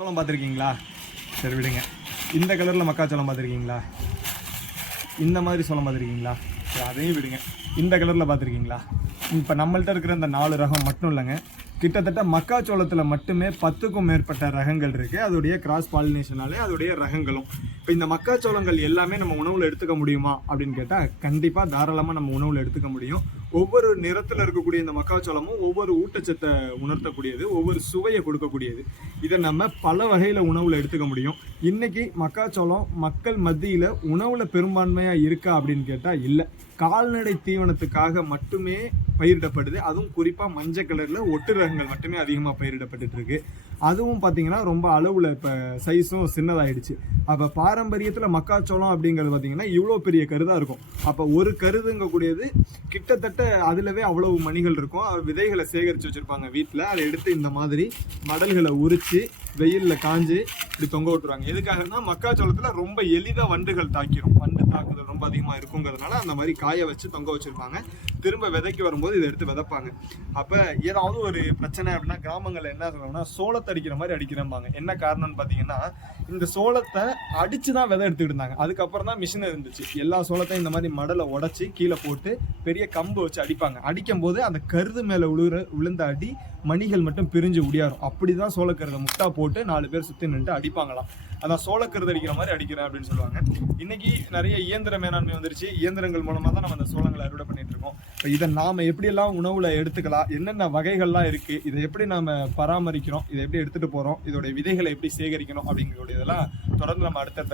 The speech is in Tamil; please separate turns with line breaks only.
சோளம் பார்த்துருக்கீங்களா? சரி விடுங்க. இந்த கலரில் மக்காச்சோளம் பார்த்துருக்கீங்களா? இந்த மாதிரி சோளம் பார்த்துருக்கீங்களா? சரி அதையும் விடுங்க. இந்த கலரில் பார்த்துருக்கீங்களா? இப்போ நம்மள்ட்ட இருக்கிற இந்த நாலு ரகம் மட்டும் இல்லைங்க. கிட்டத்தட்ட மக்காச்சோளத்தில் மட்டுமே பத்துக்கும் மேற்பட்ட ரகங்கள் இருக்குது அதோடைய கிராஸ் பாலினேஷனாலே அதோடைய ரகங்களும். இப்போ இந்த மக்காச்சோளங்கள் எல்லாமே நம்ம உணவில் எடுத்துக்க முடியுமா அப்படின்னு கேட்டால் கண்டிப்பாக தாராளமாக நம்ம உணவில் எடுத்துக்க முடியும். ஒவ்வொரு நிறத்தில் இருக்கக்கூடிய இந்த மக்காச்சோளமும் ஒவ்வொரு ஊட்டச்சத்தை உணர்த்தக்கூடியது ஒவ்வொரு சுவையை கொடுக்கக்கூடியது. இதை நம்ம பல வகையில் உணவில் எடுத்துக்க முடியும். இன்றைக்கி மக்காச்சோளம் மக்கள் மத்தியில் உணவில் பெரும்பான்மையாக இருக்கா அப்படின்னு கேட்டால் இல்லை. கால்நடை தீவனத்துக்காக மட்டுமே பயிரிடப்படுது. அதுவும் குறிப்பாக மஞ்சள் கலரில் ஒட்டு ரகங்கள் மட்டுமே அதிகமாக பயிரிடப்பட்டுருக்கு இருக்கு. அதுவும் பார்த்தீங்கன்னா ரொம்ப அளவில் இப்போ சைஸும் சின்னதாகிடுச்சு அப்போ பாரம்பரியத்தில் மக்காச்சோளம் அப்படிங்கிறது பார்த்தீங்கன்னா இவ்வளோ பெரிய கருதாக இருக்கும். அப்போ ஒரு கருதுங்கக்கூடியது கிட்டத்தட்ட அதிலவே அவ்வளவு மணிகள் இருக்கும். அது விதைகளை சேகரித்து வச்சுருப்பாங்க வீட்டில் அதை எடுத்து இந்த மாதிரி மடல்களை உரித்து வெயிலில் காஞ்சு இப்படி தொங்க விட்டுருவாங்க. எதுக்காகன்னா மக்காச்சோளத்தில் ரொம்ப எளிதாக வண்டுகள் தாக்கிடும் வண்டு தாக்குதல் ரொம்ப அதிகமாக இருக்குங்கிறதுனால அந்த மாதிரி காய வச்சு தொங்க வச்சுருப்பாங்க. திரும்ப விதைக்கு வரும்போது இதை எடுத்து விதைப்பாங்க. அப்போ ஏதாவது ஒரு பிரச்சனை அப்படின்னா கிராமங்களில் என்ன சொல்லுவாங்கன்னா சோளத்தை அடிக்கிற மாதிரி அடிக்கிறம்பாங்க. என்ன காரணம்னு பார்த்தீங்கன்னா இந்த சோளத்தை அடித்து தான் விதை எடுத்துக்கிட்டு இருந்தாங்க. அதுக்கப்புறம் தான் மிஷின் இருந்துச்சு. எல்லா சோளத்தையும் இந்த மாதிரி மடலை உடச்சி கீழே போட்டு பெரிய கம்பு வச்சு அடிப்பாங்க. அடிக்கும் போது அந்த கருது மேலே உழுற விழுந்த அடி மணிகள் மட்டும் பிரிஞ்சு உடியாரும் அப்படி தான் சோளக்கருதை முட்டா போட்டு நாலு பேர் சுற்றி நின்று அடிப்பாங்களாம். அதான் சோளக்கருது அடிக்கிற மாதிரி அடிக்கிறேன் அப்படின்னு சொல்லுவாங்க. இன்னைக்கு நிறைய இயந்திர மேலாண்மை வந்துருச்சு. இயந்திரங்கள் மூலமாக தான் நம்ம அந்த சோளங்களை அறுவடை பண்ணிட்டு இருக்கோம். இதை நாம எப்படியெல்லாம் உணவுல எடுத்துக்கலாம் என்னென்ன வகைகள்லாம் இருக்கு இதை எப்படி நாம பராமரிக்கிறோம் இதை எப்படி எடுத்துட்டு போறோம் இதோடைய விதைகளை எப்படி சேகரிக்கணும் அப்படிங்கிறதெல்லாம் தொடர்ந்து நம்ம அடுத்த